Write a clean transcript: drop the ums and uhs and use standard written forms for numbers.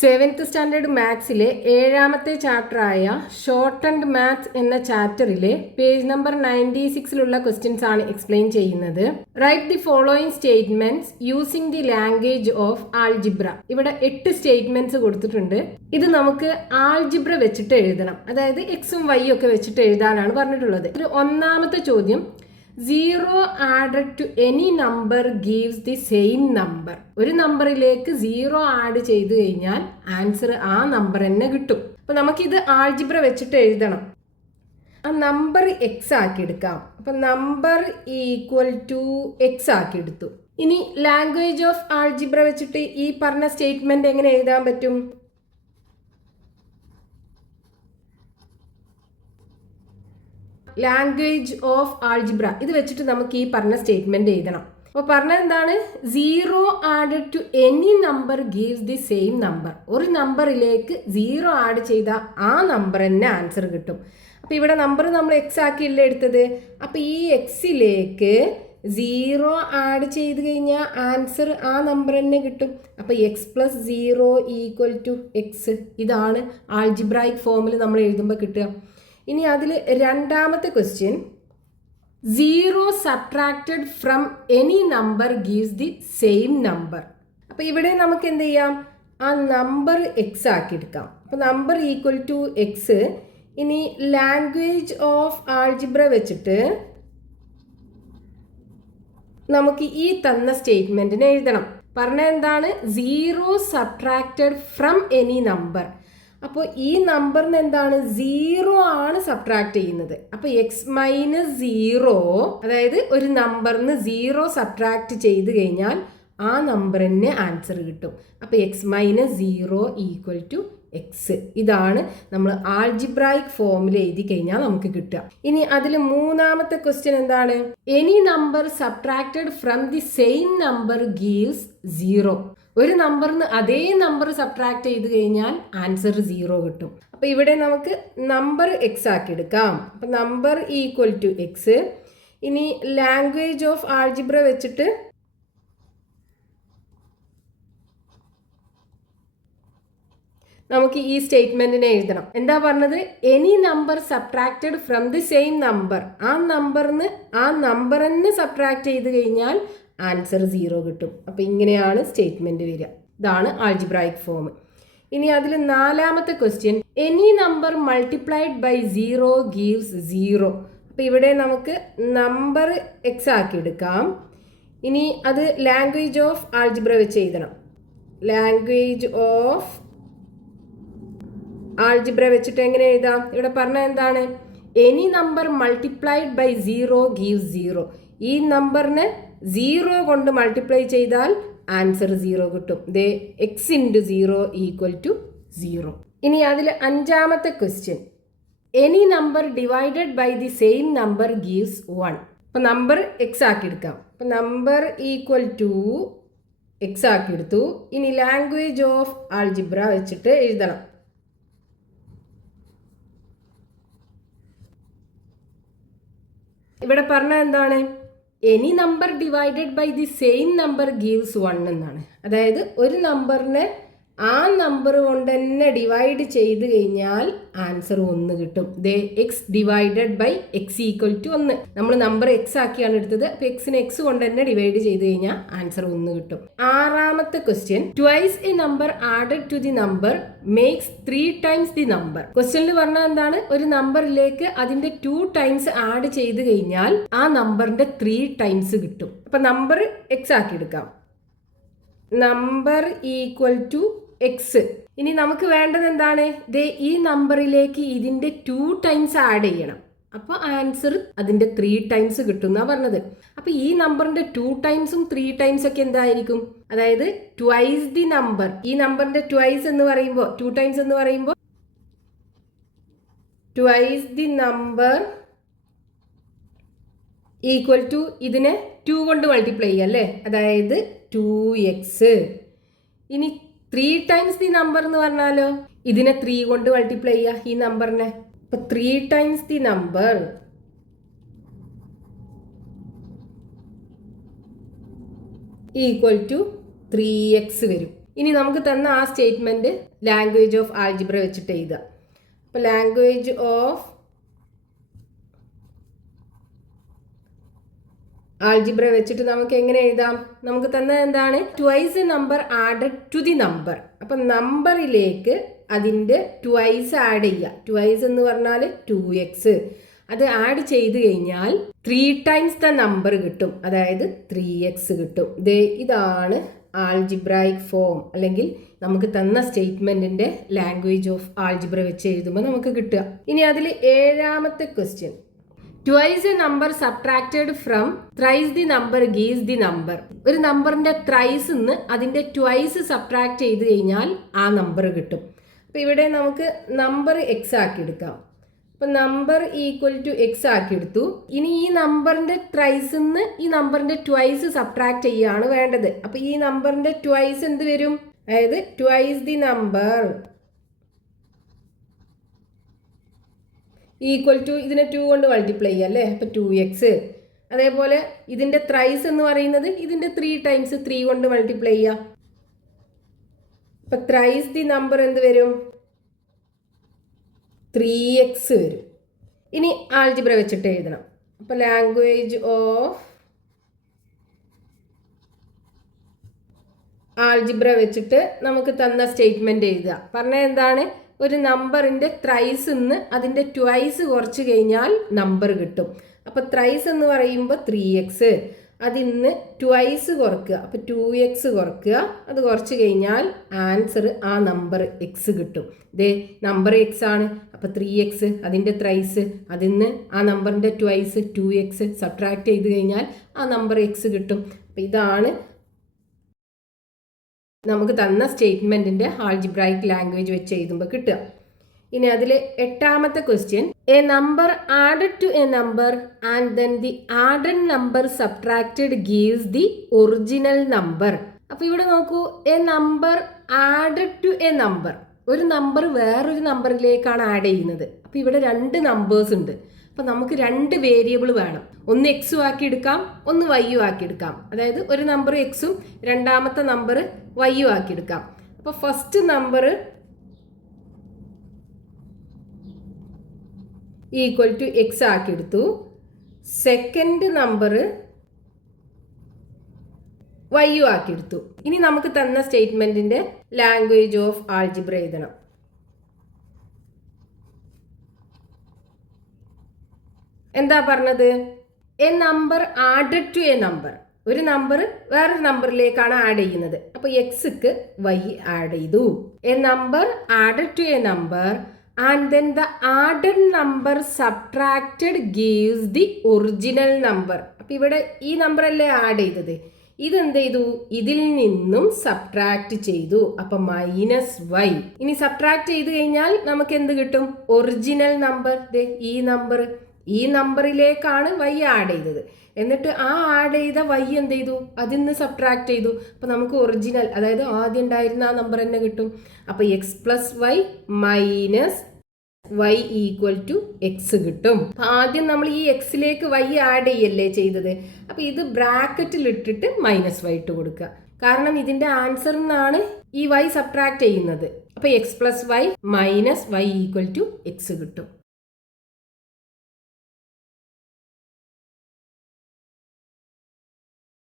Seventh standard മാത്സിലെ 7ാമത്തെ ചാപ്റ്ററായ ഷോർട്ട് ആൻഡ് മാത്സ് എന്ന ചാപ്റ്ററിലെ പേജ് നമ്പർ 96 ക്വസ്റ്റ്യൻസ് ആണ് എക്സ്പ്ലെയിൻ ചെയ്യുന്നത്. Write the following statements using the language of algebra. ഇവിടെ 8 സ്റ്റേറ്റ്മെന്റ്സ് കൊടുത്തിട്ടുണ്ട്. ഇത് നമുക്ക് ആൾജിബ്ര വെച്ചിട്ട് എഴുതണം. അതായത് എക്സും വൈയും ഒക്കെ വെച്ചിട്ട് എഴുതാനാണ് പറഞ്ഞിട്ടുള്ളത്. ഇതിൽ ഒന്നാമത്തെ ചോദ്യം, 0 added to any number gives the same number. ഒരു നമ്പറിലേക്ക് 0 ആഡ് ചെയ്ത് കഴിഞ്ഞാൽ ആൻസർ ആ നമ്പർ തന്നെ കിട്ടും. അപ്പൊ നമുക്കിത് ആൾജിബ്ര വെച്ചിട്ട് എഴുതണം. ആ നമ്പർ എക്സ് ആക്കി എടുക്കാം. അപ്പൊ നമ്പർ ഈക്വൽ ടു എക്സ് ആക്കി എടുത്തു. ഇനി ലാംഗ്വേജ് ഓഫ് ആൾജിബ്ര വെച്ചിട്ട് ഈ പറഞ്ഞ സ്റ്റേറ്റ്മെന്റ് എങ്ങനെ എഴുതാൻ പറ്റും? ലാംഗ്വേജ് ഓഫ് ആൾജിബ്ര ഇത് വെച്ചിട്ട് നമുക്ക് ഈ പറഞ്ഞ സ്റ്റേറ്റ്മെന്റ് എഴുതണം. അപ്പോൾ പറഞ്ഞത് എന്താണ്? 0 added to any number gives the same number. ഒരു നമ്പറിലേക്ക് 0 ആഡ് ചെയ്താൽ ആ നമ്പർ തന്നെ ആൻസർ കിട്ടും. അപ്പോൾ ഇവിടെ നമ്പർ നമ്മൾ എക്സ് ആക്കിയല്ലേ എടുത്തത്. അപ്പോൾ ഈ എക്സിലേക്ക് 0 ആഡ് ചെയ്ത് കഴിഞ്ഞാൽ ആൻസർ ആ നമ്പർ തന്നെ കിട്ടും. അപ്പോൾ x plus 0 equal to x. ഇതാണ് ആൾജിബ്രായിക് ഫോമിൽ നമ്മൾ എഴുതുമ്പോൾ കിട്ടുക. ഇനി അതിൽ രണ്ടാമത്തെ question, 0 subtracted from any number gives the same number. അപ്പോൾ ഇവിടെ നമുക്ക് എന്ത് ചെയ്യാം? ആ നമ്പർ എക്സ് ആക്കി എടുക്കാം. അപ്പോൾ നമ്പർ ഈക്വൽ ടു എക്സ്. ഇനി ലാംഗ്വേജ് ഓഫ് ആൾജിബ്ര വെച്ചിട്ട് നമുക്ക് ഈ തന്ന സ്റ്റേറ്റ്മെന്റിനെ എഴുതണം. പറഞ്ഞ എന്താണ്? 0 സബ്ട്രാക്റ്റഡ് ഫ്രം എനി നമ്പർ. അപ്പോൾ ഈ നമ്പറിന് എന്താണ്? 0 ആണ് സബ്ട്രാക്ട് ചെയ്യുന്നത്. അപ്പോൾ എക്സ് മൈനസ് 0, അതായത് ഒരു നമ്പറിന് 0 സബ്ട്രാക്ട് ചെയ്ത് കഴിഞ്ഞാൽ ആ നമ്പറിന് ആൻസർ കിട്ടും. അപ്പോൾ x minus 0 equal to x. ഇതാണ് നമ്മൾ ആൾജിബ്രായിക് ഫോമിൽ എഴുതി കഴിഞ്ഞാൽ നമുക്ക് കിട്ടുക. ഇനി അതിൽ മൂന്നാമത്തെ ക്വസ്റ്റ്യൻ എന്താണ്? Any number subtracted from the same number gives 0. ഒരു നമ്പറിന് അതേ നമ്പർ സബ്ട്രാക്ട് ചെയ്ത് കഴിഞ്ഞാൽ ആൻസർ 0 കിട്ടും. അപ്പൊ ഇവിടെ നമുക്ക് നമ്പർ എക്സ് ആക്കി എടുക്കാം. അപ്പൊ നമ്പർ ഈക്വൽ ടു എക്സ്. ഇനി ലാംഗ്വേജ് ഓഫ് ആൾജിബ്ര വെച്ചിട്ട് നമുക്ക് ഈ സ്റ്റേറ്റ്മെന്റിനെ എഴുതണം. എന്താ പറഞ്ഞത്? Any number subtracted from the same number. ആ നമ്പറിന് ആ നമ്പർ തന്നെ സബ്ട്രാക്ട് ചെയ്ത് കഴിഞ്ഞാൽ ആൻസർ 0 കിട്ടും. അപ്പോൾ ഇങ്ങനെയാണ് സ്റ്റേറ്റ്മെന്റ് വരിക. ഇതാണ് ആൾജിബ്രായിക് ഫോം. ഇനി അതിൽ നാലാമത്തെ question, any number multiplied by 0 gives 0. അപ്പോൾ ഇവിടെ നമുക്ക് നമ്പർ എക്സ് ആക്കി എടുക്കാം. ഇനി അത് ലാംഗ്വേജ് ഓഫ് ആൾജിബ്ര വെച്ച് എഴുതണം. ലാംഗ്വേജ് ഓഫ് ആൾജിബ്ര വെച്ചിട്ട് എങ്ങനെ എഴുതാം? ഇവിടെ പറഞ്ഞ എന്താണ്? Any number multiplied by 0 gives 0. ഈ നമ്പറിനെ 0 കൊണ്ട് മൾട്ടിപ്ലൈ ചെയ്താൽ ആൻസർ 0 കിട്ടും. ദേ എക്സ് ഇൻറ്റു 0 ഈക്വൽ ടു 0. ഇനി അതിൽ അഞ്ചാമത്തെ question, any number divided by the same number gives 1. അപ്പം നമ്പർ എക്സ് ആക്കി എടുക്കാം. അപ്പം നമ്പർ ഈക്വൽ ടു എക്സ് ആക്കി എടുത്തു. ഇനി ലാംഗ്വേജ് ഓഫ് ആൾജിബ്ര വെച്ചിട്ട് എഴുതണം. ഇവിടെ പറഞ്ഞ എന്താണ്? Any number divided by the same number gives 1 എന്നാണ്. അതായത് ഒരു നമ്പറിനെ ആ നമ്പർ കൊണ്ട് തന്നെ ഡിവൈഡ് ചെയ്ത് കഴിഞ്ഞാൽ ആൻസർ 1 കിട്ടും. ദേ x divided by x equal to 1. നമ്മൾ നമ്പർ എക്സ് ആക്കിയാണ് എടുത്തത്. അപ്പോൾ എക്സിനെ എക്സ് കൊണ്ട് തന്നെ ഡിവൈഡ് ചെയ്ത് കഴിഞ്ഞാൽ ആൻസർ 1 കിട്ടും. ആറാമത്തെ question, twice a number added to the number makes 3 times the number. ക്വസ്റ്റ്യനിൽ പറഞ്ഞാൽ എന്താണ്? ഒരു നമ്പറിലേക്ക് അതിന്റെ 2 ടൈംസ് ആഡ് ചെയ്ത് കഴിഞ്ഞാൽ ആ നമ്പറിന്റെ 3 ടൈംസ് കിട്ടും. അപ്പൊ നമ്പർ എക്സ് ആക്കി എടുക്കാം. Number equal to x. ഇനി നമുക്ക് വേണ്ടത് എന്താണ്? ദേ ഈ നമ്പറിലേക്ക് ഇതിന്റെ 2 ടൈംസ് ആഡ് ചെയ്യണം. അപ്പോൾ ആൻസർ അതിന്റെ 3 ടൈംസ് കിട്ടും എന്നാ പറഞ്ഞത്. അപ്പൊ ഈ നമ്പറിന്റെ 2 ടൈംസും 3 ടൈംസ് ഒക്കെ എന്തായിരിക്കും? അതായത് ട്വൈസ് ദി നമ്പർ. ഈ നമ്പറിന്റെ ട്വൈസ് എന്ന് പറയുമ്പോൾ 2 ടൈംസ് എന്ന് പറയുമ്പോൾ twice the number equal to ഇതിനെ 2 കൊണ്ട് മൾട്ടിപ്ലൈ ചെയ്യുക അല്ലേ? അതായത് 2x. ഇനി 3 ടൈംസ് ദി നമ്പർ എന്ന് പറഞ്ഞാലോ ഇതിനെ 3 കൊണ്ട് മൾട്ടിപ്ലൈ ചെയ്യുക ഈ നമ്പറിനെ. അപ്പൊ 3 times the number equal to 3x വരും. ഇനി നമുക്ക് തന്ന ആ സ്റ്റേറ്റ്മെൻറ്റ് ലാംഗ്വേജ് ഓഫ് ആൾജിബ്ര വെച്ചിട്ട് എഴുതുക. അപ്പോൾ ലാംഗ്വേജ് ഓഫ് ആൾജിബ്ര വെച്ചിട്ട് നമുക്ക് എങ്ങനെ എഴുതാം? നമുക്ക് തന്നത് എന്താണ്? Twice a number added to the number. അപ്പം നമ്പറിലേക്ക് അതിൻ്റെ ട്വൈസ് ആഡ് ചെയ്യുക. ട്വൈസ് എന്ന് പറഞ്ഞാൽ 2x. അത് ആഡ് ചെയ്ത് കഴിഞ്ഞാൽ 3 ടൈംസ് ദ നമ്പർ കിട്ടും, അതായത് 3x കിട്ടും. ഇതാണ് ആൾജിബ്രായിക് ഫോം, അല്ലെങ്കിൽ നമുക്ക് തന്ന സ്റ്റേറ്റ്മെൻറ്റിൻ്റെ ലാംഗ്വേജ് ഓഫ് ആൾജിബ്ര വെച്ച് എഴുതുമ്പോൾ നമുക്ക് കിട്ടുക. ഇനി അതിൽ 7ാമത്തെ question, twice a number subtracted from thrice the number gives the number. ഒരു നമ്പറിന്റെ ത്രൈസ് നിന്ന് അതിന്റെ ട്വൈസ് സബ്ട്രാക്ട് ചെയ്ത് കഴിഞ്ഞാൽ ആ നമ്പർ കിട്ടും. അപ്പോൾ ഇവിടെ നമുക്ക് നമ്പർ എക്സ് ആക്കി എടുക്കാം. അപ്പം നമ്പർ ഈക്വൽ ടു എക്സ് ആക്കി എടുത്തു. ഇനി ഈ നമ്പറിന്റെ ത്രൈസ് നിന്ന് ഈ നമ്പറിന്റെ ട്വൈസ് സബ്ട്രാക്ട് ചെയ്യുകയാണ് വേണ്ടത്. അപ്പോൾ ഈ നമ്പറിന്റെ ട്വൈസ് എന്ത് വരും? അതായത് twice the number equal to ഇതിനെ 2 കൊണ്ട് മൾട്ടിപ്ലൈ ചെയ്യുക അല്ലേ? അപ്പോൾ 2x. അതേപോലെ ഇതിൻ്റെ ത്രൈസ് എന്ന് പറയുന്നത് ഇതിൻ്റെ 3 ടൈംസ് 3 കൊണ്ട് മൾട്ടിപ്ലൈ ചെയ്യുക. അപ്പം ത്രൈസ് ദി നമ്പർ എന്ത് വരും? 3x വരും. ഇനി ആൾജിബ്ര വെച്ചിട്ട് എഴുതണം. അപ്പോൾ ലാംഗ്വേജ് ഓഫ് ആൾജിബ്ര വെച്ചിട്ട് നമുക്ക് തന്ന സ്റ്റേറ്റ്മെൻറ്റ് എഴുതുക. പറഞ്ഞത് എന്താണ്? ഒരു നമ്പറിൻ്റെ ത്രൈസ് നിന്ന് അതിൻ്റെ ട്വൈസ് കുറച്ച് കഴിഞ്ഞാൽ നമ്പർ കിട്ടും. അപ്പോൾ ത്രൈസ് എന്ന് പറയുമ്പോൾ 3x, അതിന്ന് ട്വൈസ് കുറക്കുക, അപ്പോൾ 2x കുറക്കുക, അത് കുറച്ച് കഴിഞ്ഞാൽ ആൻസർ ആ നമ്പർ എക്സ് കിട്ടും. നമ്പർ എക്സ് ആണ്. അപ്പോൾ 3x അതിൻ്റെ ത്രൈസ്, അതിന്ന് ആ നമ്പറിൻ്റെ ട്വൈസ് 2x സബ്ട്രാക്ട് ചെയ്ത് കഴിഞ്ഞാൽ ആ നമ്പർ എക്സ് കിട്ടും. അപ്പോൾ ഇതാണ് നമുക്ക് തന്ന സ്റ്റേറ്റ്മെൻറ്റിൻ്റെ ആൾജിബ്രായിക് ലാംഗ്വേജ് വെച്ച് എഴുതുമ്പോൾ കിട്ടുക. ഇനി അതിൽ 8ാമത്തെ question, a number added to a number and then the added number subtracted gives the original number. അപ്പോൾ ഇവിടെ നോക്കൂ, a number added to a number, ഒരു നമ്പർ വേറൊരു നമ്പറിലേക്കാണ് ആഡ് ചെയ്യുന്നത്. അപ്പോൾ ഇവിടെ 2 നമ്പേഴ്സ് ഉണ്ട്. അപ്പോൾ നമുക്ക് 2 വേരിയബിൾ വേണം. ഒന്ന് എക്സും ആക്കി എടുക്കാം, ഒന്ന് വൈയും ആക്കി എടുക്കാം. അതായത് ഒരു നമ്പർ എക്സും രണ്ടാമത്തെ നമ്പർ വൈയും ആക്കി എടുക്കാം. അപ്പോൾ first number equal to x ആക്കി എടുത്തു. സെക്കൻഡ് നമ്പർ വൈയും ആക്കി എടുത്തു. ഇനി നമുക്ക് തന്ന സ്റ്റേറ്റ്മെൻറ്റിൻ്റെ ലാംഗ്വേജ് ഓഫ് ആൾജിബ്ര എഴുതണം. എന്താ പറഞ്ഞത്? A number added to a number, ഒരു നമ്പർ വേറൊരു നമ്പറിലേക്കാണ് ആഡ് ചെയ്യുന്നത്. അപ്പോൾ എക്സ്ക്ക് വൈ ആഡ് ചെയ്തു. A number added to a number and then the added number subtracted gives the original number. അപ്പോൾ ഇവിടെ ഈ നമ്പർ അല്ലേ ആഡ് ചെയ്തത്, ഇതെന്ത് ചെയ്തു? ഇതിൽ നിന്നും സബ്ട്രാക്ട് ചെയ്തു. അപ്പം -y. ഇനി സബ്ട്രാക്ട് ചെയ്ത് കഴിഞ്ഞാൽ നമുക്ക് എന്ത് കിട്ടും? Original number. ഈ നമ്പറിലേക്കാണ് y ആഡ് ചെയ്തത്. എന്നിട്ട് ആ ആഡ് ചെയ്ത y എന്ത് ചെയ്തു? അതിൽ നിന്ന് സബ്ട്രാക്ട് ചെയ്തു. അപ്പോൾ നമുക്ക് ഒറിജിനൽ, അതായത് ആദ്യം ഉണ്ടായിരുന്ന ആ നമ്പർ തന്നെ കിട്ടും. അപ്പോൾ x+y - y equal to X കിട്ടും. അപ്പം ആദ്യം നമ്മൾ ഈ എക്സിലേക്ക് y ആഡ് ചെയ്യല്ലേ ചെയ്തത്. അപ്പോൾ ഇത് ബ്രാക്കറ്റിൽ ഇട്ടിട്ട് -y ഇട്ട് കൊടുക്കുക. കാരണം ഇതിൻ്റെ ആൻസറിൽ നിന്നാണ് ഈ y സബ്ട്രാക്ട് ചെയ്യുന്നത്. അപ്പോൾ x+y - y equal to X കിട്ടും.